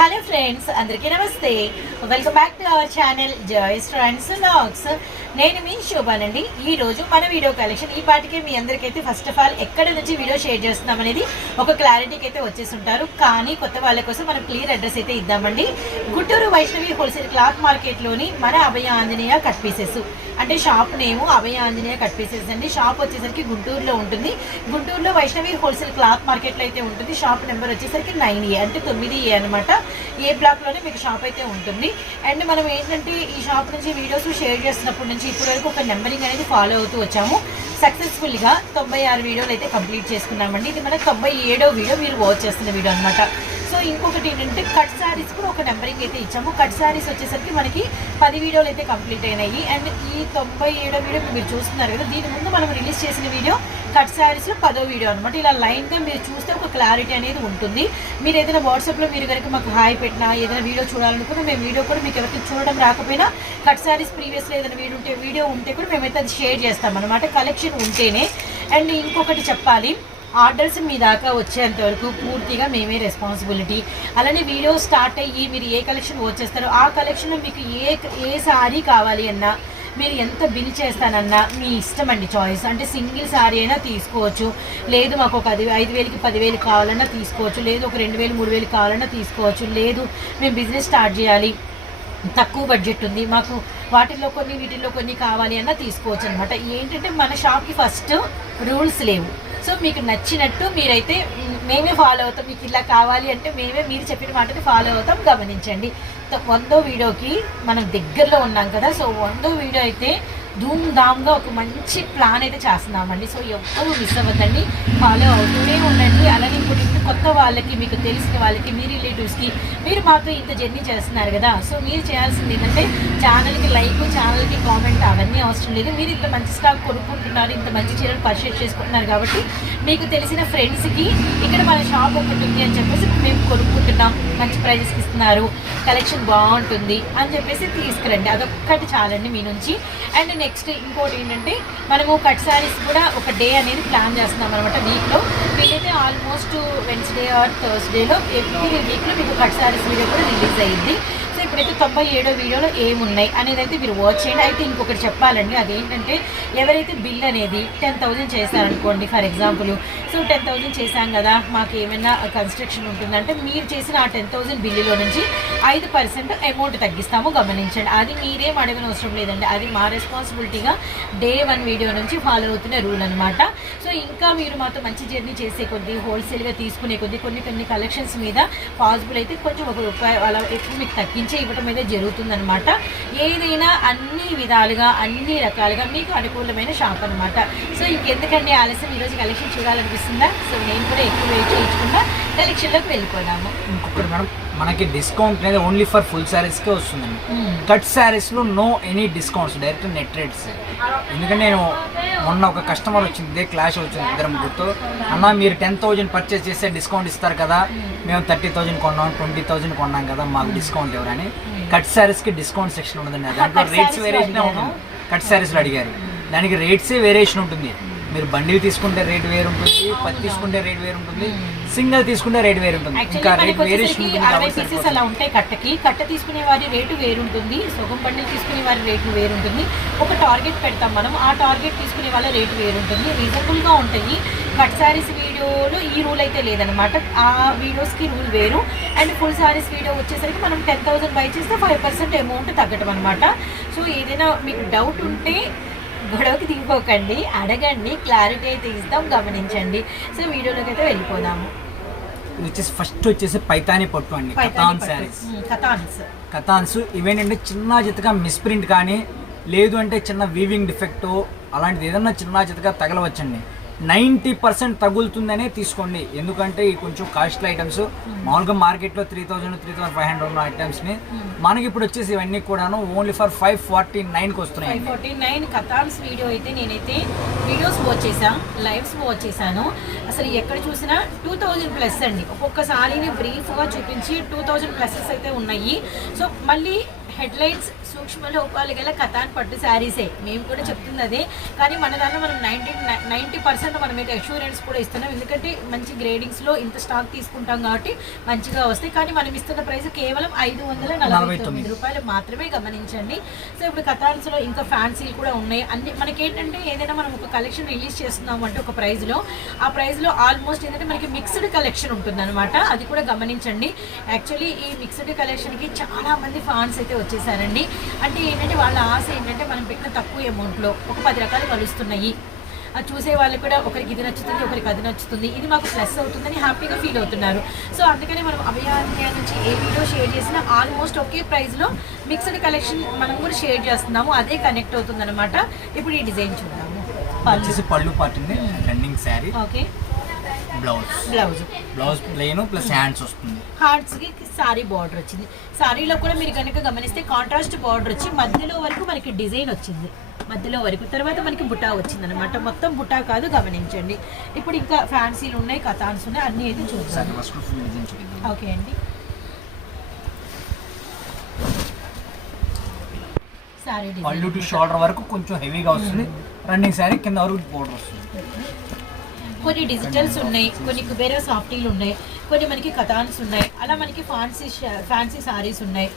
Hello friends అందరికీ నమస్తే. Welcome back to our channel joys friends logs నేను మీ శోభానండి. ఈరోజు మన వీడియో కలెక్షన్ ఈ పాటికే మీ అందరికైతే ఫస్ట్ ఆఫ్ ఆల్ ఎక్కడ నుంచి వీడియో షేర్ చేస్తున్నాం అనేది ఒక క్లారిటీకి అయితే వచ్చేసి ఉంటారు కానీ కొత్త వాళ్ళ కోసం మనం క్లియర్ అడ్రస్ అయితే ఇద్దామండి. గుంటూరు వైష్ణవి హోల్సేల్ క్లాత్ మార్కెట్లోని మన అభయ ఆంజనేయ కట్ పీసెస్ అంటే shop name Abhaya Anjaneya cut pieces అండి. షాప్ వచ్చేసరికి గుంటూరులో ఉంటుంది. గుంటూరులో వైష్ణవి హోల్సేల్ క్లాత్ మార్కెట్లో అయితే ఉంటుంది. షాప్ నెంబర్ వచ్చేసరికి నైన్ ఏ అంటే తొమ్మిది ఏ అనమాట ఏ బ్లాక్లోనే మీకు షాప్ అయితే ఉంటుంది. అండ్ మనం ఏంటంటే ఈ షాప్ నుంచి వీడియోస్ షేర్ చేస్తున్నప్పటి నుంచి ఇప్పటి వరకు ఒక నెంబరింగ్ అనేది ఫాలో అవుతూ వచ్చాము. సక్సెస్ఫుల్గా తొంభై ఆరు వీడియోలు అయితే కంప్లీట్ చేసుకున్నామండి. ఇది మన తొంభై ఏడో వీడియో మీరు వాచ్ చేస్తున్న వీడియో అనమాట సో ఇంకొకటి ఏంటంటే కట్ శారీస్ కూడా ఒక నెంబరింగ్ అయితే ఇచ్చాము. కట్ శారీస్ వచ్చేసరికి మనకి పది వీడియోలు అయితే కంప్లీట్ అయినాయి. అండ్ ఈ తొంభై ఏడో వీడియో మీరు చూస్తున్నారు కదా దీని ముందు మనం రిలీజ్ చేసిన వీడియో కట్ శారీస్లో పదో వీడియో అనమాట ఇలా లైన్గా మీరు చూస్తే ఒక క్లారిటీ అనేది ఉంటుంది. మీరు ఏదైనా వాట్సాప్లో మీరు కనుక మాకు హాయ్ పెట్టినా ఏదైనా వీడియో చూడాలనుకున్నా మేము వీడియో కూడా మీకు ఎవరికి చూడడం రాకపోయినా కట్ శారీస్ ప్రీవియస్లో ఏదైనా వీడియో ఉంటే వీడియో ఉంటే కూడా మేమైతే అది షేర్ చేస్తాం అనమాట కలెక్షన్ ఉంటేనే. అండ్ ఇంకొకటి చెప్పాలి. ఆర్డర్స్ మీ దాకా వచ్చేంత వరకు పూర్తిగా మేమే రెస్పాన్సిబిలిటీ అలానే వీడియో స్టార్ట్ అయ్యి మీరు ఏ కలెక్షన్ వచ్చేస్తారో ఆ కలెక్షన్లో మీకు ఏ ఏ సారీ కావాలి అన్నా మీరు ఎంత బిల్ చేస్తానన్నా మీ ఇష్టం అండి చాయిస్. అంటే సింగిల్ సారీ అయినా తీసుకోవచ్చు. లేదు మాకు ఒక అది ఐదు వేలకి పదివేలు కావాలన్నా తీసుకోవచ్చు. లేదు ఒక రెండు వేలు మూడు వేలు కావాలన్నా తీసుకోవచ్చు. లేదు మేము బిజినెస్ స్టార్ట్ చేయాలి. తక్కువ బడ్జెట్ ఉంది. మాకు వాటిల్లో కొన్ని వీటిల్లో కొన్ని కావాలి అన్న తీసుకోవచ్చు అనమాట ఏంటంటే మన షాప్కి ఫస్ట్ రూల్స్ లేవు. సో మీకు నచ్చినట్టు మీరైతే మేమే ఫాలో అవుతాం. మీకు ఇలా కావాలి అంటే మేమే మీరు చెప్పిన మాటని ఫాలో అవుతాం. గమనించండి. మొత్తం వందో వీడియోకి మనం దగ్గరలో ఉన్నాం కదా సో వందో వీడియో అయితే ధూమ్ధామ్గా ఒక మంచి ప్లాన్ అయితే చేస్తున్నామండి. సో ఎవ్వరూ మిస్ అవ్వద్దండి. ఫాలో అవుతూనే ఉండండి. అలాగే ఇప్పుడు ఇంత కొత్త వాళ్ళకి మీకు తెలిసిన వాళ్ళకి మీ రిలేటివ్స్కి మీరు మాతో ఇంత జర్నీ చేస్తున్నారు కదా. సో మీరు చేయాల్సింది ఏంటంటే ఛానల్కి లైక్ ఛానల్కి కామెంట్ అవన్నీ అవసరం లేదు. మీరు ఇంత మంచి స్టాక్ కొనుక్కుంటున్నారు ఇంత మంచి చీరలు పర్చేస్ చేసుకుంటున్నారు కాబట్టి మీకు తెలిసిన ఫ్రెండ్స్కి ఇక్కడ మన షాప్ ఒకటి ఉంది అని చెప్పేసి మేము కొనుక్కుంటున్నాం. మంచి ప్రైజెస్కి ఇస్తున్నారు. కలెక్షన్ బాగుంటుంది అని చెప్పేసి తీసుకురండి. అదొక్కటి చాలండి మీ నుంచి. అండ్ నెక్స్ట్ ఇంకోటి ఏంటంటే మనము కట్ శారీస్ కూడా ఒక డే అనేది ప్లాన్ చేస్తున్నాం అనమాట వీక్లో వీలైతే ఆల్మోస్ట్ వెన్స్డే ఆర్ థర్స్డేలో ఎవ్రీ వీక్లో మీకు కట్ శారీస్ వీడియో కూడా రిలీజ్ అయ్యింది సో ఇప్పుడైతే తొంభై ఏడో వీడియోలో ఏమున్నాయి అనేది అయితే మీరు వాచ్ చేయండి. అయితే ఇంకొకటి చెప్పాలండి. అదేంటంటే ఎవరైతే బిల్ అనేది టెన్ థౌజండ్ చేశారనుకోండి for example. So ten thousand చేశాం కదా మాకు ఏమైనా కన్స్ట్రక్షన్ ఉంటుందంటే మీరు చేసిన ఆ టెన్ థౌజండ్ బిల్లులో నుంచి ఐదు పర్సెంట్ అమౌంట్ తగ్గిస్తాము. గమనించండి. అది మీరేం అడగనవసరం లేదండి. అది మా రెస్పాన్సిబిలిటీగా డే వన్ వీడియో నుంచి ఫాలో అవుతున్న రూల్ అనమాట సో ఇంకా మీరు మాతో మంచి జర్నీ చేసే కొద్దీ హోల్సేల్గా తీసుకునే కొద్దీ కొన్ని కొన్ని కలెక్షన్స్ మీద పాసిబుల్ అయితే కొంచెం ఒక రూపాయి అలా ఎక్కువ మీకు తగ్గించి ఇవ్వటం అయితే జరుగుతుందన్నమాట. ఏదైనా అన్ని విధాలుగా అన్ని రకాలుగా మీకు అనుకూలమైన షాప్ అనమాట సో ఇంకెందుకండి ఆలస్యం? ఈరోజు కలెక్షన్ చూడాలనిపిస్తుందా? సో నేను కూడా ఎక్కువ వెయిట్ చేయించుకున్నా. వెళ్ళిపోదాము. ఇంకొకటి మేడం మనకి డిస్కౌంట్ అనేది ఓన్లీ ఫర్ ఫుల్ శారీస్కే వస్తుందండి. కట్ శారీస్లో no any discounts direct net rates ఎందుకంటే నేను మొన్న ఒక కస్టమర్ వచ్చింది ఇదే క్లాష్ వచ్చింది ఇద్దరం గుర్తు అన్న మీరు టెన్ థౌజండ్ పర్చేస్ చేస్తే డిస్కౌంట్ ఇస్తారు కదా. మేము థర్టీ థౌజండ్ కొన్నాం ట్వంటీ థౌజండ్ కొన్నాం కదా మాకు డిస్కౌంట్ ఎవరని. కట్ శారీస్కి డిస్కౌంట్ సెక్షన్ ఉంటుందండి దాంట్లో రేట్స్ వేరియేషన్ ఉంటుంది. కట్ శారీస్లో అడిగారు. దానికి రేట్సే వేరియేషన్ ఉంటుంది? మీరు బండిల్ తీసుకుంటే రేట్ వేరు ఉంటుంది పది తీసుకుంటే రేట్ వేరు ఉంటుంది సింగిల్ తీసుకుంటే రేట్ వేరు ఉంటుంది ఇంకా రేట్ వేరియేషన్ ఉంటుంది పీసెస్. అలా ఉంటాయి కట్టకి. కట్ట తీసుకునే వారి రేటు వేరుంటుంది సగం బండిల్ తీసుకునే వారి రేటు వేరుంటుంది. ఒక టార్గెట్ పెడతాం మనం ఆ టార్గెట్ తీసుకునే వాళ్ళ రేటు వేరుంటుంది. రీజనబుల్గా ఉంటాయి. కట్ శారీస్ వీడియోలో ఈ రూల్ అయితే లేదనమాట ఆ వీడియోస్కి రూల్ వేరు. అండ్ ఫుల్ శారీస్ వీడియో వచ్చేసరికి మనం టెన్ థౌసండ్ బై చేస్తే ఫైవ్ పర్సెంట్ అమౌంట్ తగ్గటం అనమాట సో ఏదైనా మీకు డౌట్ ఉంటే గొడవకి దిగిపోకండి అడగండి క్లారిటీ అయితే ఇస్తాం గమనించండి. సో వీడియోలోకి అయితే వెళ్ళిపోదాము. ఇది వచ్చేసి ఫస్ట్ వచ్చేసి పైతాని పట్టు అండి కథాన్ శారీస్. కథాన్స్. కథాన్స్ ఇవేంటంటే చిన్న చితగా మిస్ప్రింట్ కానీ లేదు అంటే చిన్న వీవింగ్ డిఫెక్ట్ అలాంటిది ఏదన్నా చిన్న చితగా తగలవచ్చండి. నైంటీ పర్సెంట్ తగులుతుందనే తీసుకోండి. ఎందుకంటే ఈ కొంచెం కాస్ట్లీ ఐటమ్స్. మామూలుగా మార్కెట్లో three thousand three thousand five hundred ఉన్న ఐటమ్స్ని మనకి ఇప్పుడు వచ్చేసి ఇవన్నీ కూడాను ఓన్లీ ఫర్ ఫైవ్ ఫార్టీ నైన్కి ఫైవ్ వస్తున్నాయి ఫార్టీ నైన్ కథాన్స్ వీడియో అయితే నేనైతే వీడియోస్ వాచ్ చేశాను లైవ్స్ వాచ్ చేశాను. అసలు ఎక్కడ చూసినా టూ థౌజండ్ ప్లస్ అండి. ఒక్కొక్క సారీని బ్రీఫ్గా చూపించి టూ థౌజండ్ ప్లసెస్ అయితే ఉన్నాయి. సో మళ్ళీ హెడ్లైన్స్ సూక్ష్మ లోపాలు గల కథాన్ పట్టు శారీసే. మేము కూడా చెప్తుంది అదే కానీ మన దాంట్లో మనం నైంటీ నైంటీ పర్సెంట్ మనం అయితే అష్యూరెన్స్ కూడా ఇస్తున్నాం. ఎందుకంటే మంచి గ్రేడింగ్స్లో ఇంత స్టాక్ తీసుకుంటాం కాబట్టి మంచిగా వస్తాయి. కానీ మనం ఇస్తున్న ప్రైస్ కేవలం ఐదు వందల నలభై తొమ్మిది. రూపాయలు మాత్రమే గమనించండి. సో ఇప్పుడు కథాన్స్లో ఇంకా ఫ్యాన్సీలు కూడా ఉన్నాయి. అన్ని మనకి ఏంటంటే ఏదైనా మనం ఒక కలెక్షన్ రిలీజ్ చేస్తున్నాం అంటే ఒక ప్రైస్లో ఆ ప్రైస్లో ఆల్మోస్ట్ ఏంటంటే మనకి మిక్స్డ్ కలెక్షన్ ఉంటుంది అనమాట అది కూడా గమనించండి. యాక్చువల్లీ ఈ మిక్స్డ్ కలెక్షన్కి చాలా మంది ఫ్యాన్స్ అయితే వచ్చేసారండి. అంటే ఏంటంటే వాళ్ళ ఆశ ఏంటంటే మనం పెట్టిన తక్కువ అమౌంట్లో ఒక పది రకాలు కలుస్తున్నాయి. అది చూసే వాళ్ళు కూడా ఒకరికి ఇది నచ్చుతుంది ఒకరికి అది నచ్చుతుంది. ఇది మాకు ప్లస్ అవుతుందని హ్యాపీగా ఫీల్ అవుతున్నారు. సో అందుకని మనం అభయాన్య నుంచి ఏ వీడియో షేర్ చేసినా ఆల్మోస్ట్ ఒకే ప్రైస్లో మిక్స్డ్ కలెక్షన్ మనం కూడా షేర్ చేస్తున్నాము. అదే కనెక్ట్ అవుతుంది ఇప్పుడు ఈ డిజైన్ చూద్దాము. పళ్ళు పట్టింది running sari okay blouse blouse blouse plain plus hands వస్తుంది. హార్ట్స్కి సారీ బార్డర్ వచ్చింది. సారీలో కూడా మీరు కనుక గమనిస్తే కాంట్రాస్ట్ బార్డర్ వచ్చి మధ్యలో వరకు మనకి డిజైన్ వచ్చింది. మధ్యలో వరకు తర్వాత మనకి బుటా వచ్చింది అనమాట మొత్తం బుటా కాదు గమనించండి. ఇప్పుడు ఇంకా ఫ్యాన్సీలు ఉన్నాయి కథాన్స్ ఉన్నాయి అన్నీ అయితే చూద్దాం. ఓకే అండి. సారీ పళ్ళు టు షోల్డర్ వరకు కొంచెం హెవీగా వస్తుంది. రన్నింగ్ శారీ కింద వరకు బోర్డర్ వస్తుంది. కొన్ని డిజిటల్స్ ఉన్నాయి కొన్ని కుబేరా సాఫ్టీలు ఉన్నాయి కొన్ని మనకి కథాన్స్ ఉన్నాయి అలా మనకి ఫ్యాన్సీ ఫ్యాన్సీ సారీస్ ఉన్నాయి.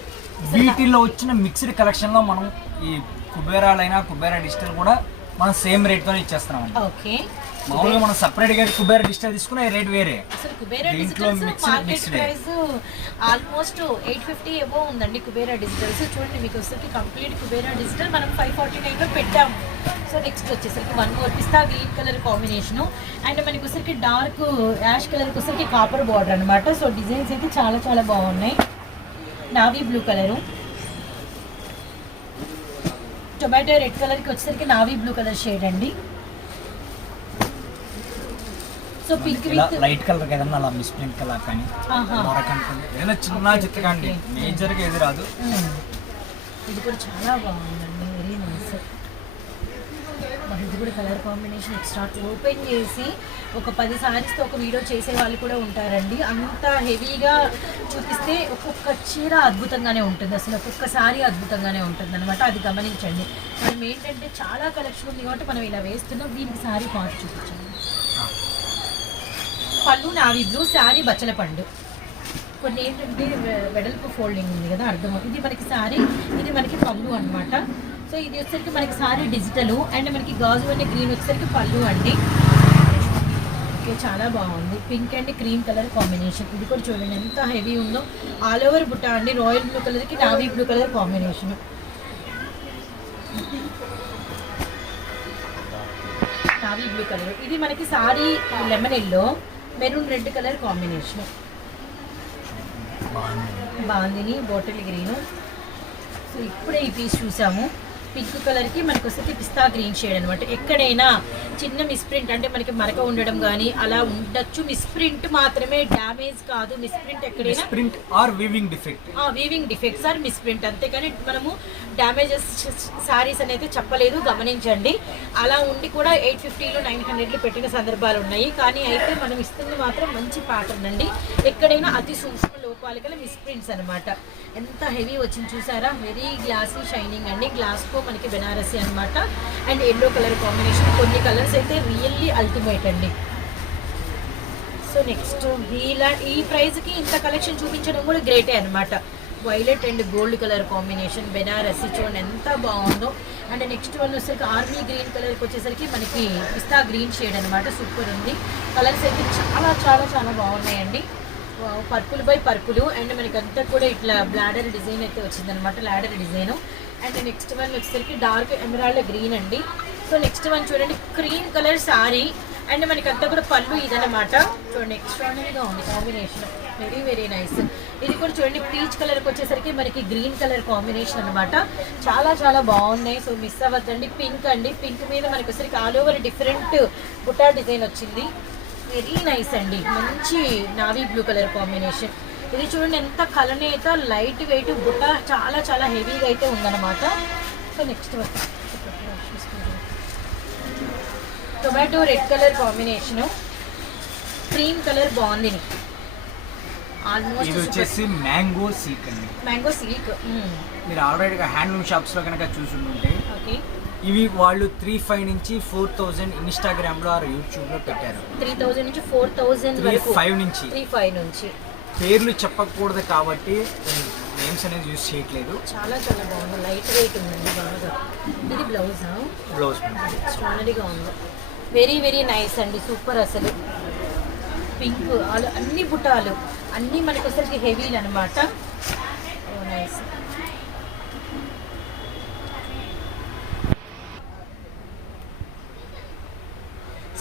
వీటిల్లో వచ్చిన మిక్స్డ్ కలెక్షన్లో మనం ఈ కుబేరాలైనా కుబేరా డిజిటల్ కూడా మనం సేమ్ రేట్ తోనే ఇచ్చేస్తున్నాం ఓకే మామూలుగా మనం సపరేట్గా కుబేరా డిజిటల్ తీసుకున్న రేట్ వేరే. అసలు Kubera digitals market. Price almost eight fifty above ఉందండి కుబేరా డిజిటల్స్ చూడండి మీకు వచ్చేసరికి కంప్లీట్ కుబేరా డిజిటల్ మనం ఫైవ్ ఫార్టీ నైన్లో పెట్టాము సో నెక్స్ట్ వచ్చేసరికి one more pista green colour combination and మనకి వచ్చేసరికి డార్క్ యాష్ కలర్కి వచ్చేసరికి కాపర్ బార్డర్ అనమాట సో డిజైన్స్ అయితే చాలా చాలా బాగున్నాయి. Navy blue colour tomato red కలర్కి వచ్చేసరికి నావీ బ్లూ కలర్ షేడ్ అండి. సో పింక్ లైట్ కలర్ ఏదన్నా అలా మిస్ప్రింట్ కలర్ కానీ ఆహా. మరొకంటే ఏదైనా చిన్న చిత్తకండి మేజర్గా ఏది రాదు. మ్మ్. ఇది కూడా చాలా బాగుందండి. వెరీ నైస్ ఇది కూడా కలర్ కాంబినేషన్ ఎక్స్ట్రా ఓపెన్ చేసి ఒక పది సారీస్తో ఒక వీడియో చేసే వాళ్ళు కూడా ఉంటారండి. అంత హెవీగా చూపిస్తే ఒక్కొక్క చీర అద్భుతంగానే ఉంటుంది. అసలు ఒక్కొక్క సారీ అద్భుతంగానే ఉంటుంది అనమాట అది గమనించండి. మనం ఏంటంటే చాలా కలెక్షన్ ఉంది కాబట్టి మనం ఇలా వేస్తున్నాం. దీనికి సారీ పాటు చూపించండి. పళ్ళు నావి బ్లూ శారీ బచ్చల పండు. కొన్ని ఏంటంటే వెడల్పు ఫోల్డింగ్ ఉంది కదా అర్థం ఇది మనకి సారీ ఇది మనకి పళ్ళు అన్నమాట. సో ఇది వచ్చేసరికి మనకి సారీ డిజిటల్ అండ్ మనకి గాజు అనే గ్రీన్ వచ్చేసరికి పళ్ళు అండి. ఓకే చాలా బాగుంది. Pink and cream colour combination ఇది కూడా చూడండి ఎంత హెవీ ఉందో. ఆల్ ఓవర్ బుట్ట అండి. రాయల్ బ్లూ కలర్కి navy blue colour combination navy blue colour ఇది మనకి sari lemon yellow maroon red colour combination బాగుంది బాందిని బాటిల్ గ్రీన్ సో ఇప్పుడే ఈ పీస్ చూసాము పింక్ కలర్కి మనకు వస్తుంది పిస్తా గ్రీన్ షేడ్ అనమాట ఎక్కడైనా చిన్న మిస్ప్రింట్ అంటే మనకి మరక ఉండడం కానీ అలా ఉండొచ్చు. మిస్ప్రింట్ మాత్రమే డ్యామేజ్ కాదు. మిస్ప్రింట్ ఎక్కడైనా print or weaving defect. Weaving defects or misprint అంతేకాని మనము డ్యామేజెస్ శారీస్ అనేది చెప్పలేదు. గమనించండి. అలా ఉండి కూడా ఎయిట్ ఫిఫ్టీలో నైన్ హండ్రెడ్లో పెట్టిన సందర్భాలు ఉన్నాయి. కానీ అయితే మనం ఇస్తుంది మాత్రం మంచి ప్యాటర్న్ అండి. ఎక్కడైనా అతి సూక్ష్మ లోపాలు గల మిస్ప్రింట్స్ అనమాట ఎంత హెవీ వచ్చింది చూసారా? వెరీ గ్లాసీ షైనింగ్ అండి. గ్లాస్కో మనకి బెనారసీ అనమాట అండ్ ఎల్లో కలర్ కాంబినేషన్ కొన్ని కలర్స్ అయితే రియల్లీ అల్టిమేట్ అండి. సో నెక్స్ట్ ఇలా ఈ ప్రైస్కి ఇంత కలెక్షన్ చూపించడం కూడా గ్రేటే అనమాట violet and gold colour combination Banarasi చూడండి ఎంత బాగుందో. అండ్ నెక్స్ట్ వన్ వచ్చేసరికి ఆర్మీ గ్రీన్ కలర్కి వచ్చేసరికి మనకి పిస్తా గ్రీన్ షేడ్ అనమాట సూపర్ ఉంది. కలర్స్ అయితే చాలా చాలా చాలా బాగున్నాయండి. Purple by purple. అండ్ మనకి అంతా కూడా ఇట్లా బ్లాడర్ డిజైన్ అయితే వచ్చిందనమాట ladder design and next one వచ్చేసరికి డార్క్ ఎమరాల్డ్ గ్రీన్ అండి. సో నెక్స్ట్ వన్ చూడండి క్రీమ్ కలర్ సారీ అండ్ మనకి అంతా కూడా పళ్ళు ఇదనమాట. చూడండి ఎక్స్ట్రాడనరీగా ఉంది కాంబినేషన్ వెరీ వెరీ నైస్ ఇది కూడా చూడండి పీచ్ కలర్కి వచ్చేసరికి మనకి గ్రీన్ కలర్ కాంబినేషన్ అన్నమాట చాలా చాలా బాగున్నాయి. సో మిస్ అవ్వద్దండి. పింక్ అండి. పింక్ మీద మనకి వచ్చేసరికి ఆల్ ఓవర్ డిఫరెంట్ బుటా డిజైన్ వచ్చింది. వెరీ నైస్ అండి. మంచి నావీ బ్లూ కలర్ కాంబినేషన్. ఇది చూడండి ఎంత కలనేత లైట్ వెయిట్ బుట్ట చాలా చాలా హెవీగా అయితే ఉందన్నమాట. So next tomato red colour combination cream colour బాగుంది. ఇది వచ్చేసి మ్యాంగో సీక్ అండి. మ్యాంగో సిల్క్ మీరు ఆల్రెడీగా హ్యాండ్లూమ్ షాప్స్లో కనుక చూసుంటే ఓకే ఇవి వాళ్ళు త్రీ ఫైవ్ నుంచి ఫోర్ థౌజండ్ ఇన్స్టాగ్రామ్లో ఆర్ యూట్యూబ్లో పెట్టారు. త్రీ థౌజండ్ నుంచి ఫోర్ థౌజండ్ త్రీ వరకు. ఫైవ్ నుంచి. త్రీ ఫైవ్ నుంచి. పేర్లు చెప్పకూడదు కాబట్టి నేమ్స్ అనేది యూజ్ చేయట్లేదు. చాలా చాలా బాగుంది. లైట్ వెయిట్ ఉందండి బాగా. ఇది బ్లౌజా బ్లౌజ్ స్టాండర్డ్గా ఉంది. వెరీ వెరీ నైస్ అండి. సూపర్ అసలు. పింక్ అన్ని బుట్టాలు అన్నీ మనకి వచ్చరికి హెవీలు అనమాట నైస్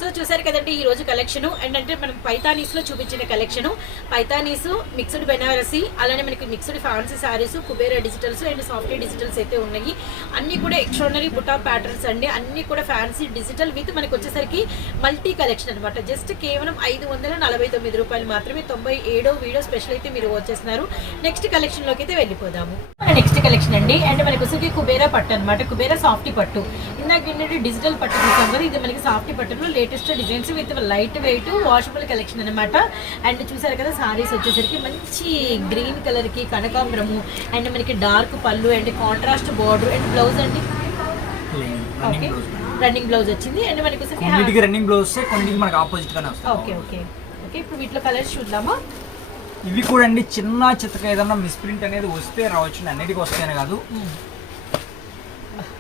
సో చూసారు కదండి ఈ రోజు కలెక్షన్. అండ్ అంటే మనం పైతానీస్లో చూపించిన కలెక్షన్. పైతానీస్ మిక్స్డ్ బెనారసి అలానే మనకి mixed fancy saris Kubera digitals and software digitals అయితే ఉన్నాయి. అన్ని కూడా ఎక్స్ట్రానరీ బుటా ప్యాటర్న్స్ అండి. అన్ని కూడా ఫ్యాన్సీ డిజిటల్ విత్ మనకి వచ్చేసరికి మల్టీ కలెక్షన్ అనమాట జస్ట్ కేవలం ఐదు వందల నలభై తొమ్మిది రూపాయలు మాత్రమే తొంభై ఏడో వీడియో స్పెషల్ అయితే మీరు వచ్చేస్తున్నారు నెక్స్ట్ కలెక్షన్లోకి అయితే వెళ్ళిపోదాము. నెక్స్ట్ కలెక్షన్ అండి. అండ్ మనకి వచ్చేసి కుబేరా పట్టు అనమాట కుబేరా సాఫ్టీ పట్టు. ఇందాక ఏంటంటే డిజిటల్ పట్టు చూసాం కదా ఇది మనకి సాఫ్టీ పట్టులో latest designs with light weight washable collection అనమాట అండ్ చూసారు కదా సారీస్ వచ్చేసరికి మంచి గ్రీన్ కలర్కి కనకాంబరము అండ్ మనకి డార్క్ పళ్ళు and contrast border and. Blouse అండి ఓకే రన్నింగ్ బ్లౌజ్ వచ్చింది. అండ్ మనకి వచ్చేసి కొన్నిటికి రన్నింగ్ బ్లౌజ్ కొన్నిటికి మనకి ఆపోజిట్ గానే ఓకే వస్తాయి ఓకే ఓకే ఇప్పుడు వీటిలో కలర్స్ చూద్దామా? ఇవి కూడా అండి చిన్న చిత్తక ఏదన్నా మిస్ప్రింట్ అనేది వస్తే రావచ్చు అన్నిటికీ వస్తేనే కాదు.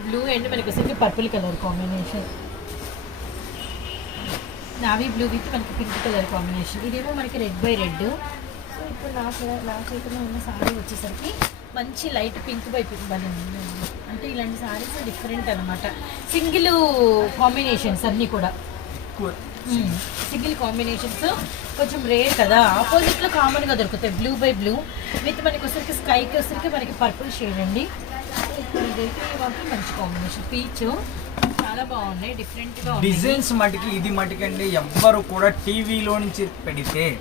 బ్లూ అండ్ మనకి వచ్చేసి purple colour combination navy blue with మనకి పింక్ కలర్ కాంబినేషన్. ఇదేమో మనకి రెడ్ బై రెడ్. సో ఇప్పుడు నా నా చేతిలో ఉన్న సారీ వచ్చేసరికి మంచి లైట్ పింక్ బై పింక్ బలి అంటే ఇలాంటి సారీస్ డిఫరెంట్ అనమాట సింగిల్ కాంబినేషన్స్ అన్నీ కూడా. Single combinations. కొంచెం రేర్ కదా. ఆపోజిట్లో కామన్గా దొరుకుతాయి. Blue by blue. విత్ మనకి వచ్చరికి స్కైకి వచ్చరికి మనకి పర్పుల్ షేడ్ అండి. ఇదైతే మాత్రం మంచి కాంబినేషన్. పీచ్. చాలా బాగున్నాయి డిజైన్స్ మటుకి ఇది మటుకండి ఎవ్వరు కూడా టీవీలో నుంచి పెడితే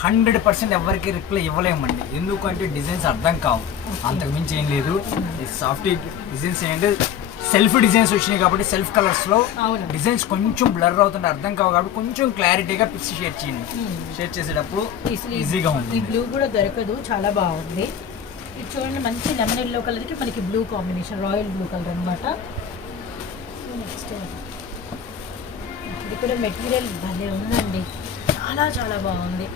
హండ్రెడ్ పర్సెంట్ ఎవరికి రిప్లై ఇవ్వలేమండి. ఎందుకంటే డిజైన్స్ అర్థం కావు. అంతకు మించి ఏం లేదు. ఈ సాఫ్ట్ డిజైన్స్ ఏంటంటే సెల్ఫ్ డిజైన్స్ వచ్చినాయి కాబట్టి సెల్ఫ్ కలర్స్లో అవును. డిజైన్స్ కొంచెం బ్లర్ అవుతుంటే అర్థం కావు కాబట్టి కొంచెం క్లారిటీగా పిక్స్ షేర్ చేయండి. Hmm. షేర్ చేసేటప్పుడు అసలు ఈ- ఈజీగా ఈ ఉంది బ్లూ కూడా దొరకదు చాలా బాగుంది. ఇది చూడండి మంచి లెమన్ ఎల్లో కలర్కి మనకి blue combination royal blue colour అనమాట నెక్స్ట్ ఇది కూడా మెటీరియల్ భలే ఉందండి. చాలా చాలా బాగుంది.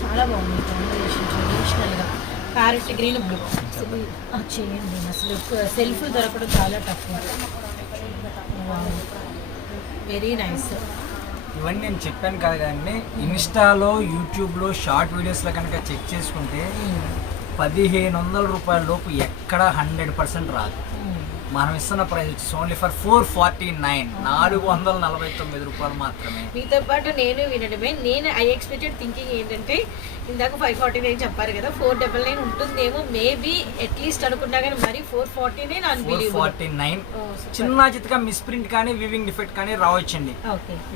చాలా బాగుంది కాంబినేషన్ ట్రెడిషనల్గా ప్యారెట్ గ్రీన్ బ్లూ చేయండి. అసలు సెల్ఫ్ దొరకడం చాలా టఫ్ వెరీ నైస్ ఇవన్నీ నేను చెప్పాను కదా కదండి. ఇన్స్టాలో యూట్యూబ్లో షార్ట్ వీడియోస్లో కనుక చెక్ చేసుకుంటే పదిహేను వందల రూపాయల లోపు ఎక్కడ హండ్రెడ్ పర్సెంట్ రాదు. మనం ఇస్తున్న ప్రైస్ వచ్చి only for four forty nine నాలుగు వందల నలభై తొమ్మిది రూపాయలు మాత్రమే. మీతో పాటు నేను వినడమే. నేను ఐ ఎక్స్పెక్టెడ్ థింకింగ్ ఏంటంటే ఇందాక ఫైవ్ ఫార్టీ నైన్ చెప్పారు కదా ఫోర్ డబల్ నైన్ ఉంటుందేమో మేబీ అట్లీస్ట్ అనుకున్నా కానీ మరి four forty nine four forty nine చిన్న చిత్తగా మిస్ప్రింట్ కానీ వివింగ్ డిఫెక్ట్ కానీ రావచ్చండి.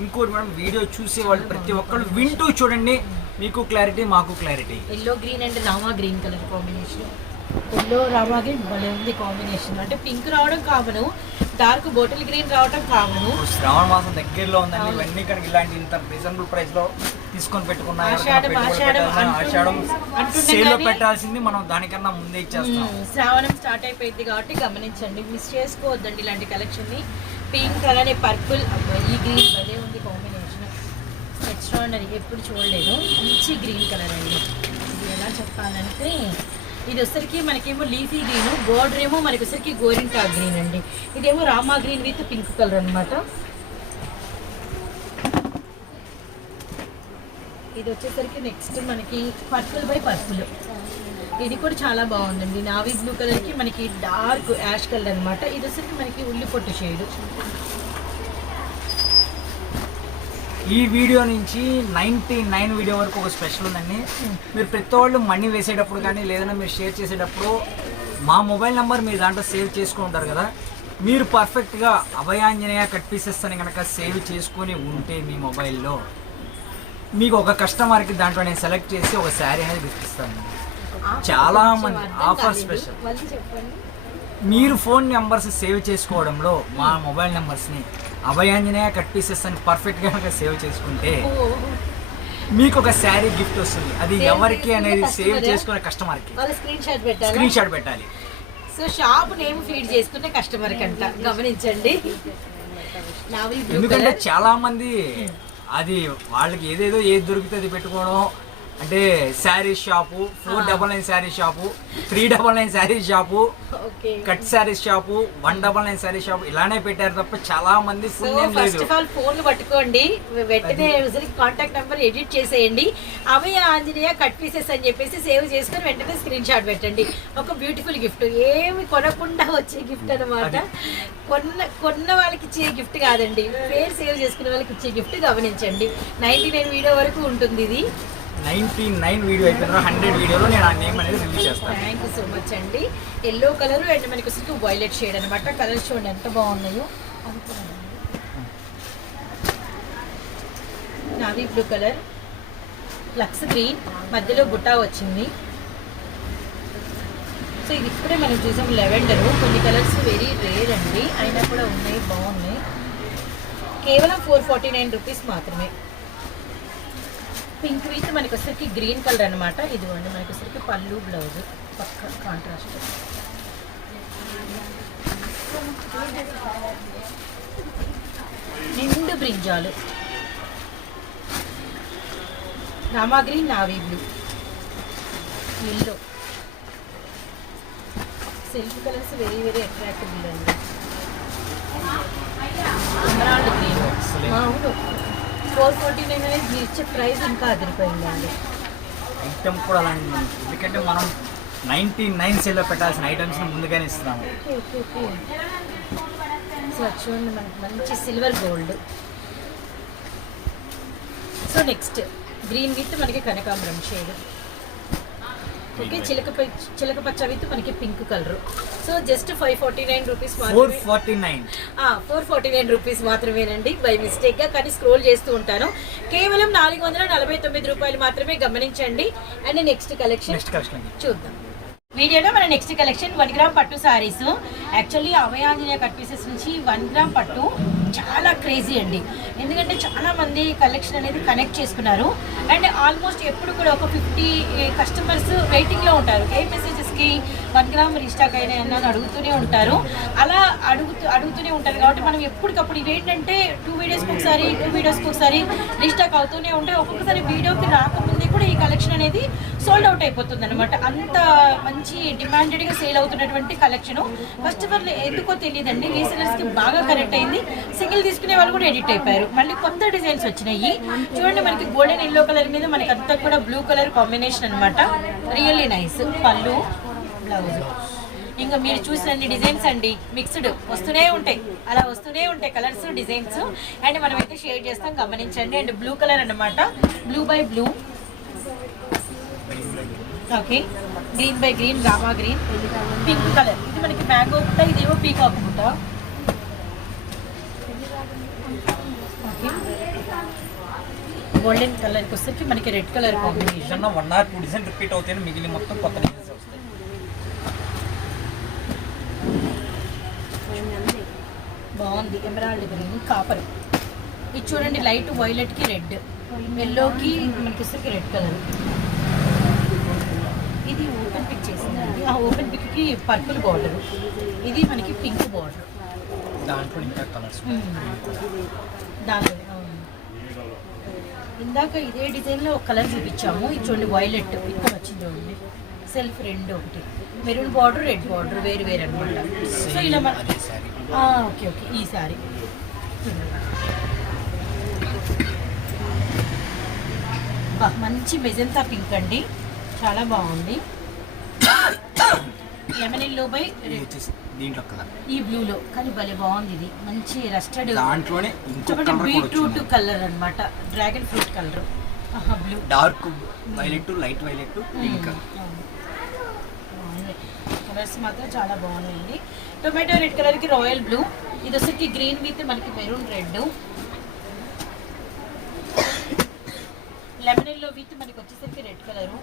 ఇంకోటి మేడం వీడియో చూసే వాళ్ళు ప్రతి ఒక్కరు వింటూ చూడండి. మీకు క్లారిటీ మాకు clarity yellow green and Rama green colour combination yellow green భలే ఉంది కాంబినేషన్. అంటే పింక్ రావడం కామను డార్క్ బాటిల్ గ్రీన్ రావడం కామను. శ్రావణ మాసం దగ్గరలో ఉందండి. ఇవన్నీ కనుక ఇలాంటి ఇంత రీజనబుల్ ప్రైస్లో తీసుకొని పెట్టుకున్నా ఆషాఢం, సేల్లో పెట్టాల్సింది మనం దానికన్నా ముందే ఇచ్చేస్తాం. శ్రావణం స్టార్ట్ అయిపోయింది కాబట్టి గమనించండి. మిస్ చేసుకోవద్దండి ఇలాంటి కలెక్షన్ని పింక్ అలానే పర్పుల్ ఈ గ్రీన్ భలే ఉంది కాంబినేషన్ ఎక్స్ట్రాడనరీ ఎప్పుడు చూడలేదు. మంచి గ్రీన్ కలర్ అండి. ఇది ఎలా చెప్పాలంటే ఇది వచ్చరికి మనకేమో లీఫీ గ్రీన్ బోర్డర్ ఏమో మనకి వచ్చరికి గోరింటా గ్రీన్ అండి. ఇదేమో Rama green with pink colour అన్నమాట. ఇది వచ్చేసరికి నెక్స్ట్ మనకి పర్పుల్ బై పర్పుల్ ఇది కూడా చాలా బాగుందండి. నావీ బ్లూ కలర్కి మనకి డార్క్ యాష్ కలర్ అన్నమాట. ఇది వచ్చేసరికి మనకి ఉల్లి పొట్టు షేడ్ ఈ వీడియో నుంచి నైన్టీ నైన్ వీడియో వరకు ఒక స్పెషల్ ఉందండి. మీరు ప్రతి వాళ్ళు మనీ వేసేటప్పుడు కానీ లేదన్నా మీరు షేర్ చేసేటప్పుడు మా మొబైల్ నెంబర్ మీరు దాంట్లో సేవ్ చేసుకుంటారు కదా. మీరు పర్ఫెక్ట్గా అభయాంజనేయ కట్ పీసెస్ అని కనుక సేవ్ చేసుకొని ఉంటే మీ మొబైల్లో మీకు ఒక కస్టమర్కి దాంట్లో నేను సెలెక్ట్ చేసి ఒక శారీ అనేది గిఫ్ట్ ఇస్తాను చాలా మంది ఆఫర్ స్పెషల్ మీరు ఫోన్ నెంబర్స్ సేవ్ చేసుకోవడంలో మా మొబైల్ నెంబర్స్ని అభయాంజనేయ కట్ పీసెస్ అని పర్ఫెక్ట్గా కనుక సేవ్ చేసుకుంటే మీకు ఒక శారీ గిఫ్ట్ వస్తుంది. అది ఎవరికి అనేది సేవ్. చేసుకునే కస్టమర్కి స్క్రీన్ షాట్ పెట్టాలి? స్క్రీన్ షాట్ పెట్టాలి. సో షాప్ నేమ్ ఫీడ్ చేసుకునే కస్టమర్ కంట. గమనించండి. ఎందుకంటే చాలా మంది అది వాళ్ళకి ఏదేదో ఏది దొరికితే అది పెట్టుకోవడం అంటే sari shop four. Double nine sari shop three double nine sari shop okay. Cut sari shop one double nine sari shop ఇలానే పెట్టారు తప్ప చాలా మంది ఫస్ట్ ఆఫ్ ఆల్ ఫోన్లు పట్టుకోండి. వెంటనే కాంటాక్ట్ నెంబర్ ఎడిట్ చేసేయండి. అవే ఆంజనేయ కట్ పీసెస్ అని చెప్పేసి సేవ్ చేసుకొని వెంటనే స్క్రీన్ షాట్ పెట్టండి. ఒక బ్యూటిఫుల్ గిఫ్ట్ ఏమి కొనకుండా వచ్చే గిఫ్ట్ అన్నమాట. కొన్న కొన్న వాళ్ళకి ఇచ్చే గిఫ్ట్ కాదండి. పేరు సేవ్ చేసుకునే వాళ్ళకి ఇచ్చే గిఫ్ట్ గమనించండి. నైన్టీ నైన్ వీడియో వరకు ఉంటుంది ఇది. నైన్టీ నైన్ వీడియో అయిపోయిన హండ్రెడ్ వీడియోలో నేను ఆ నేమ్ అనేది రిలీజ్ చేస్తాను. థ్యాంక్ యూ సో మచ్ అండి. ఎల్లో కలర్ అండ్ మనకి వచ్చేసి వైలెట్ షేడ్ అనమాట కలర్స్ చూడండి ఎంత బాగున్నాయో. నావీ బ్లూ కలర్ లక్స్ గ్రీన్ మధ్యలో బుట్టా వచ్చింది. సో ఇది ఇప్పుడే మనం చూసాం లెవెండర్ కొన్ని కలర్స్ వెరీ రేర్ అండి. అయినా కూడా ఉన్నాయి బాగున్నాయి. కేవలం ఫోర్ ఫార్టీ నైన్ రూపీస్ మాత్రమే. పింక్ విత్ మనకి వచ్చరికి గ్రీన్ కలర్ అనమాట ఇదిగోండి మనకి వచ్చరికి పళ్ళు బ్లౌజ్ పక్క కాంట్రాస్ట్ నిండు brinjal. Rama green navy blue. Yellow silk colours very very attractive అండి. ఎమరాల్డ్ గ్రీన్ అవును. ఫోర్ ఫార్టీ నైన్ అనేది ఇచ్చే ప్రైస్ ఇంకా అదిరిపోయిందండి. ఐటమ్ కూడా అలాంటి. ఎందుకంటే మనం నైన్టీ నైన్ సేల్లో పెట్టాల్సిన ఐటమ్స్ ముందుగానే ఇస్తున్నాము. సో చూడండి మనకి మంచి silver gold. So next green with మనకి కనకాంబరం షేడ్. ఓకే చిలక చిలక పచ్చ విత్ మనకి pink colour so just five forty nine rupees four forty nine four forty nine rupees మాత్రమేనండి బై మిస్టేక్గా కానీ స్క్రోల్ చేస్తూ ఉంటాను. కేవలం నాలుగు వందల నలభై తొమ్మిది రూపాయలు మాత్రమే గమనించండి. And next collection next collection చూద్దాం. వీడియోలో మన నెక్స్ట్ కలెక్షన్ వన్ గ్రామ్ పట్టు saris actually Abhayanjaneya cut pieces నుంచి వన్ గ్రామ్ పట్టు. చాలా క్రేజీ అండి. ఎందుకంటే చాలా మంది కలెక్షన్ అనేది కనెక్ట్ చేసుకున్నారు. అండ్ ఆల్మోస్ట్ ఎప్పుడు కూడా ఒక ఫిఫ్టీ కస్టమర్స్ వెయిటింగ్లో ఉంటారు. ఏ కి వన్ గ్రామ్ రీస్టాక్ అయినాయి అని అడుగుతూనే ఉంటారు. అలా అడుగుతూ అడుగుతూనే ఉంటారు కాబట్టి మనం ఎప్పటికప్పుడు ఇవేంటంటే ఏంటంటే టూ వీడియోస్కి ఒకసారి టూ వీడియోస్కి ఒకసారి రీస్టాక్ అవుతూనే ఉంటాయి. ఒక్కొక్కసారి వీడియోకి రాకముందే కూడా ఈ కలెక్షన్ అనేది సోల్డ్ అవుట్ అయిపోతుంది అనమాట అంత మంచి డిమాండెడ్గా సేల్ అవుతున్నటువంటి కలెక్షన్ ఫస్ట్ ఆఫ్ ఆల్ ఎందుకో తెలియదండి రీసెలర్స్కి బాగా కనెక్ట్ అయింది. సింగిల్ తీసుకునే వాళ్ళు కూడా ఎడిట్ అయిపోయారు. మళ్ళీ కొత్త డిజైన్స్ వచ్చినాయి. చూడండి మనకి గోల్డెన్ ఎల్లో కలర్ మీద మనకి అంతా కూడా బ్లూ కలర్ కాంబినేషన్ అనమాట రియల్లీ నైస్ పళ్ళు. బ్లౌజ్ ఇంకా మీరు చూసినన్ని డిజైన్స్ అండి మిక్స్డ్ వస్తూనే ఉంటాయి. అలా వస్తూనే ఉంటాయి కలర్స్ డిజైన్స్. అండ్ మనమైతే షేర్ చేస్తాం గమనించండి. అండ్ బ్లూ కలర్ అన్నమాట. Blue by blue. Okay. Green by green Rama green. Pink colour. ఇది మనకి మ్యాంగో బుట్ట ఇదేమో పీకాక్ బుట్ట గోల్డెన్ కలర్కి వచ్చేసరికి మనకి red colour combination. One or two design repeat అవుతాయి మిగిలిన మొత్తం కొత్త డిజైన్స్ వస్తాయి బాగుంది. Emerald green copper. ఇది చూడండి లైట్ వైలెట్కి రెడ్. ఎల్లోకి మనకి వచ్చేసరికి రెడ్ కలర్. ఇది ఓపెన్ పిక్ చేసిందండి. ఆ ఓపెన్ పిక్కి పర్పుల్ బార్డర్. ఇది మనకి పింక్ బార్డర్. దాంట్లో ఇంకా కలర్స్ అవును. ఇందాక ఇదే డిజైన్లో ఒక కలర్ చూపించాము. ఇది చూడండి వైలెట్. ఇక్కడ వచ్చింది చూడండి. సెల్ఫ్ రెండు ఒకటి. మెరూన్ బార్డర్ రెడ్ బార్డర్ వేరు వేరు అనమాట సో ఇలా మన ఓకే ఓకే. ఈ సారీ. మంచి మెజంతా పింక్ అండి. చాలా బాగుంది. లెమన్ ఎల్లో బై దీంట్లో కలర్. ఈ బ్లూలో కానీ భలే బాగుంది ఇది. మంచి రస్టర్డ్ దాంట్లోనే బీట్రూట్ కలర్ అన్నమాట. Dragon fruit colour blue dark violet light violet pink colours మాత్రం చాలా బాగున్నాయండి. టొమాటో రెడ్ కలర్కి రాయల్ బ్లూ ఇది వచ్చి గ్రీన్ విత్ మనకి maroon red lemon yellow with మనకి వచ్చేసరికి రెడ్ కలరు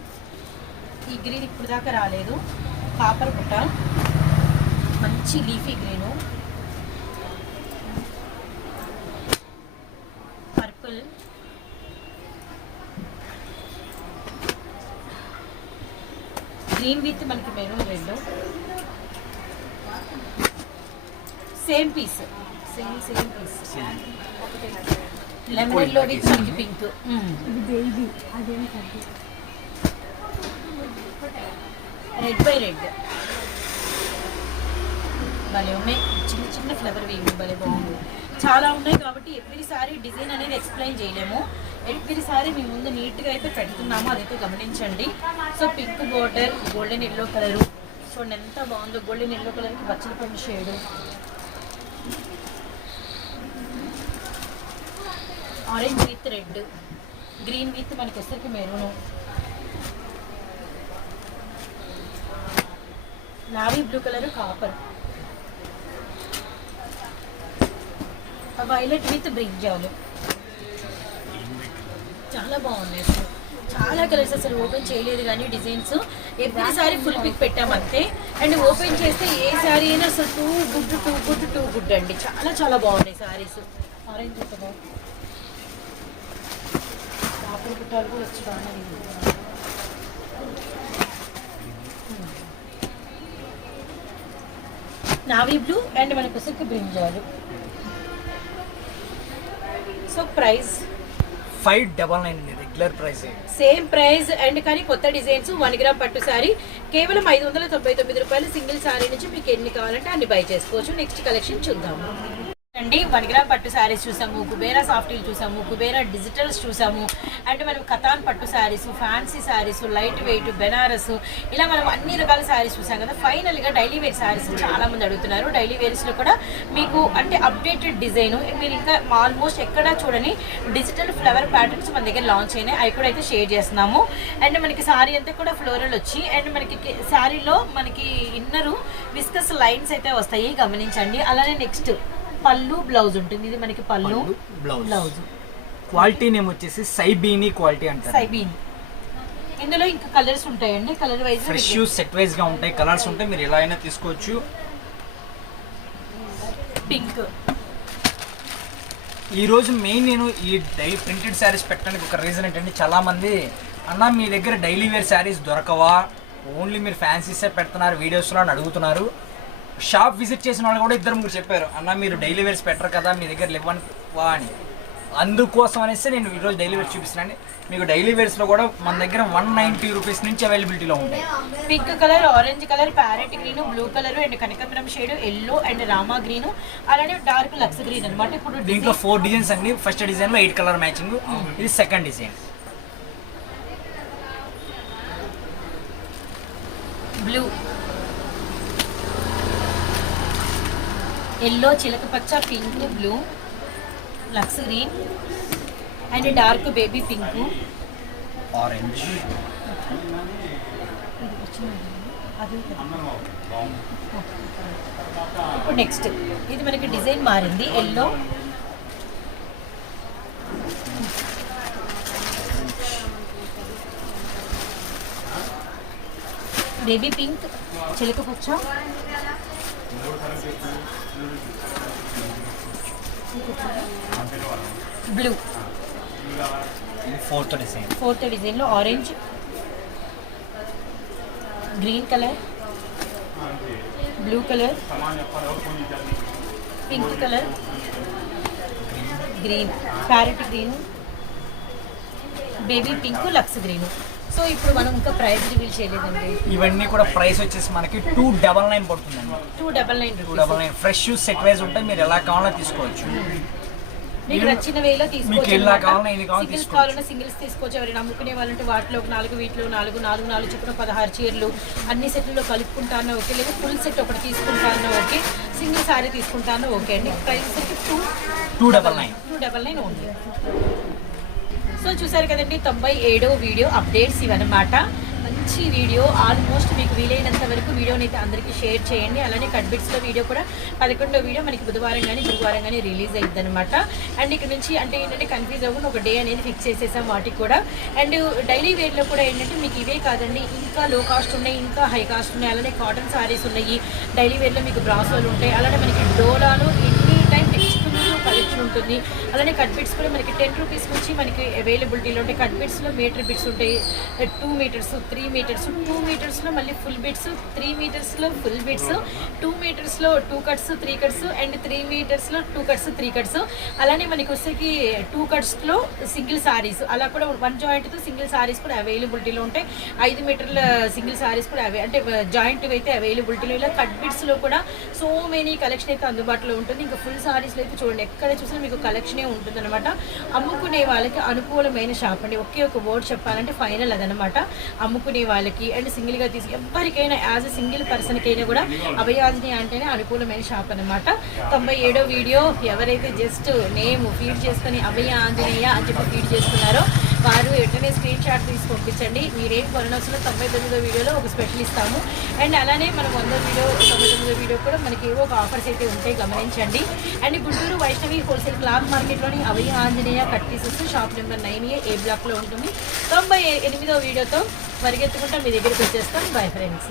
ఈ గ్రీన్ ఇప్పుడు దాకా రాలేదు. కాపర్ పుట్ట మంచి leafy green purple green with మనకి లెమన్ ఎల్లో విత్ మనకి పింక్. ఇది బేబీ అదేం కాదు రెడ్ బై రెడ్ భలే ఉన్నాయి. చిన్న చిన్న ఫ్లవర్ వేవి భలే బాగుంది. చాలా ఉన్నాయి కాబట్టి ఎవ్రీసారి డిజైన్ అనేది ఎక్స్ప్లెయిన్ చేయలేము. ఎవ్రీసారి మీ ముందు నీట్గా అయితే పెడుతున్నాము అదైతే గమనించండి. So pink border golden yellow colour చూడండి ఎంత బాగుందో. గోల్డెన్ ఎల్లో కలర్కి బచ్చల పండు shade orange with red green with మనకి వచ్చరికి maroon. Navy blue colour copper. Violet with brinjal చాలా బాగున్నాయి అసలు. చాలా కలర్స్ అసలు ఓపెన్ చేయలేదు కానీ డిజైన్స్. ఎవ్రీసారి ఫుల్ పిక్ పెట్టామంతే అండ్ ఓపెన్ చేస్తే ఏ శారీ అయినా అసలు too good too good too good అండి. చాలా చాలా బాగున్నాయి శారీస్ ఆరెంజ్ బాగుంది వచ్చి నావీ బ్లూ అండ్ మనకు వచ్చేసి brinjal so price? Five double nine regular price same price and కానీ కొత్త డిజైన్స్ వన్ గ్రామ్ పట్టు సారీ. కేవలం ఐదు వందల తొంభై తొమ్మిది రూపాయలు సింగిల్ సారీ నుంచి మీకు ఎన్ని కావాలంటే అన్ని బై చేసుకోవచ్చు. నెక్స్ట్ కలెక్షన్ చూద్దాము అండి వన్ గ్రామ్ పట్టు శారీస్ చూసాము కుబేరా సాఫ్టీలు చూసాము కుబేరా డిజిటల్స్ చూసాము. అండ్ మనం కథాన్ పట్టు saris fancy saris light weight Banaras ఇలా మనం అన్ని రకాల శారీస్ చూసాం కదా. ఫైనల్గా డైలీ వేర్ శారీస్ చాలామంది అడుగుతున్నారు. డైలీ వేర్స్లో కూడా మీకు అంటే అప్డేటెడ్ డిజైన్. మీరు ఇంకా ఆల్మోస్ట్ ఎక్కడా చూడని డిజిటల్ ఫ్లవర్ ప్యాటర్న్స్ మన దగ్గర లాంచ్ అయినాయి. అవి కూడా అయితే షేర్ చేస్తున్నాము. అండ్ మనకి శారీ అంతా కూడా ఫ్లోరల్ వచ్చి అండ్ మనకి శారీలో మనకి ఇన్నరు విస్కస్ లైన్స్ అయితే వస్తాయి. గమనించండి. అలానే నెక్స్ట్ పళ్ళు బ్లౌజ్ ఉంటుంది. ఇది మనకి పళ్ళు బ్లౌజ్ బ్లౌజ్ క్వాలిటీ నేమ్ వచ్చేసి సైబీని క్వాలిటీ అంటారు. సైబీన్ ఇందులో ఇంకా కలర్స్ ఉంటాయండి. కలర్ వైజ్ ఫ్రెష్ సెట్ వైజ్గా ఉంటాయి. కలర్స్ ఉంటాయి మీరు ఎలా అయినా తీసుకోవచ్చు. పింక్ ఈ రోజు మెయిన్ నేను ఈ డై ప్రింటెడ్ శారీస్ పెట్టడానికి ఒక రీజన్ ఏంటంటే చాలా మంది అన్న మీ దగ్గర డైలీ వేర్ శారీస్ దొరకవా? ఓన్లీ మీరు ఫ్యాన్సీసే పెడుతున్నారు వీడియోస్లో అని అడుగుతున్నారు. షాప్ విజిట్ చేసిన వాళ్ళు కూడా ఇద్దరు ముగ్గురు చెప్పారు అన్న మీరు డైలీ వేర్స్ పెట్టరు కదా మీ దగ్గర లేవని వా అని. అందుకోసం అనేసి నేను ఈరోజు డైలీ వేర్స్ చూపిస్తున్నాను. మీకు డైలీ వేర్స్లో కూడా మన దగ్గర వన్ నైంటీ రూపీస్ నుంచి అవైలబిలిటీలో ఉంటాయి. Pink colour orange colour parrot green blue colour and కనకాంబరం shade yellow and Rama green అలానే డార్క్ లక్స్ గ్రీన్ అన్నమాట. ఇప్పుడు దీంట్లో ఫోర్ డిజైన్స్ అండి. ఫస్ట్ డిజైన్లో ఎయిట్ కలర్ మ్యాచింగ్ ఇది సెకండ్ డిజైన్ బ్లూ ఎల్లో చిలక పచ్చ pink blue lux green and dark baby pink orange ఇప్పుడు నెక్స్ట్ ఇది మనకి డిజైన్ మారింది ఎల్లో బేబీ పింక్ చిలక పచ్చ బ్లూ ఫోర్త్ డిజైన్. ఫోర్త్ డిజైన్లో orange green colour blue colour pink colour green parrot green baby pink lux green so ఇప్పుడు మనం ఇంకా ప్రైస్ రివీల్ చేయలేదండి. ఇవన్నీ కూడా ప్రైస్ వచ్చేసి మనకి టూ డబల్ నైన్ పడుతుందండి. Two double nine two double nine fresh set wise ఉంటాయి మీరు ఎలా కావాలో తీసుకోవచ్చు. మీకు నచ్చిన వేలో కావాలో సింగిల్స్ తీసుకోవచ్చు. కావాలన్నా సింగిల్స్ తీసుకోవచ్చు. ఎవరైనా అమ్ముకునే వాళ్ళంటే వాటిలో నాలుగు వీటిలో నాలుగు నాలుగు నాలుగు చొప్పున పదహారు చీరలు అన్ని సెట్లలో కలుపుకుంటానో ఓకే లేదా ఫుల్ సెట్ ఒకటి తీసుకుంటానో ఓకే సింగిల్ సారీ తీసుకుంటానో ఓకే అండి. Price two two double nine two double nine only so చూసారు కదండి తొంభై ఏడో వీడియో అప్డేట్స్ ఇవన్నమాట మంచి వీడియో ఆల్మోస్ట్ మీకు వీలైనంత వరకు వీడియోని అయితే అందరికీ షేర్ చేయండి. అలానే కట్బిట్స్లో వీడియో కూడా పదకొండో వీడియో మనకి బుధవారం కానీ గురువారం కానీ రిలీజ్ అయ్యింది అనమాట అండ్ ఇక్కడ నుంచి అంటే ఏంటంటే కన్ఫ్యూజ్ అవ్వకుండా ఒక డే అనేది ఫిక్స్ చేసేసాం వాటికి కూడా. అండ్ డైలీ వేర్లో కూడా ఏంటంటే మీకు ఇవే కాదండి ఇంకా లో కాస్ట్ ఉన్నాయి ఇంకా హై కాస్ట్ ఉన్నాయి అలానే కాటన్ సారీస్ ఉన్నాయి. డైలీ వేర్లో మీకు బ్రాసోలు ఉంటాయి అలానే మనకి డోలాలు ఆప్షన్ ఉంటుంది. అలానే కట్ బిట్స్ కూడా మనకి టెన్ రూపీస్ నుంచి మనకి అవైలబిలిటీలో ఉంటాయి. కట్ బిట్స్లో మీటర్ బిట్స్ ఉంటాయి. Two metres three metres two మీటర్స్లో మళ్ళీ ఫుల్ బిట్స్ త్రీ మీటర్స్లో full bits two మీటర్స్లో two cuts three cuts and three మీటర్స్లో టూ కట్స్ త్రీ కట్స్ అలానే మనకి వచ్చేకి టూ కట్స్లో సింగిల్ సారీస్ అలా కూడా వన్ జాయింట్తో సింగిల్ సారీస్ కూడా అవైలబిలిటీలో ఉంటాయి. ఐదు మీటర్ల సింగిల్ సారీస్ కూడా అవే అంటే జాయింట్ అయితే అవైలబిలిటీలో ఇలా కట్ బిట్స్లో కూడా సో మెనీ కలెక్షన్ అయితే అందుబాటులో ఉంటుంది. ఇంకా ఫుల్ సారీస్లో అయితే చూడండి ఎక్కడ చూసినా మీకు కలెక్షనే ఉంటుంది అనమాట అమ్ముకునే వాళ్ళకి అనుకూలమైన షాప్ అండి. ఒకే ఒక వర్డ్ చెప్పాలంటే ఫైనల్ అదనమాట అమ్ముకునే వాళ్ళకి అండ్ సింగిల్గా తీసి ఎవరికైనా యాజ్ ఎ సింగిల్ పర్సన్కైనా కూడా అభయాజిని అంటేనే అనుకూలమైన షాప్ అనమాట తొంభై ఏడో వీడియో ఎవరైతే జస్ట్ నేమ్ ఫీడ్ చేసుకొని అభయ ఆంజనేయ అని చెప్పి ఫీడ్ చేసుకున్నారో వారు వెంటనే స్క్రీన్ షాట్ తీసి పంపించండి. మీరేం కొనవలసిన తొంభై తొమ్మిదో వీడియోలో ఒక స్పెషల్ ఇస్తాము. అండ్ అలానే మనం వంద వీడియో తొంభై తొమ్మిదో వీడియో కూడా మనకి ఏవో ఒక ఆఫర్స్ అయితే ఉంటాయి. గమనించండి. And Guntur Vaishnavi wholesale cloth మార్కెట్లోని Abhaya Anjaneya cut pieces shop number nine A A బ్లాక్లో ఉంటుంది. తొంభై ఎనిమిదో వీడియోతో పరిగెత్తుకుంటా. మీ దగ్గరికి వచ్చేస్తాం. Bye friends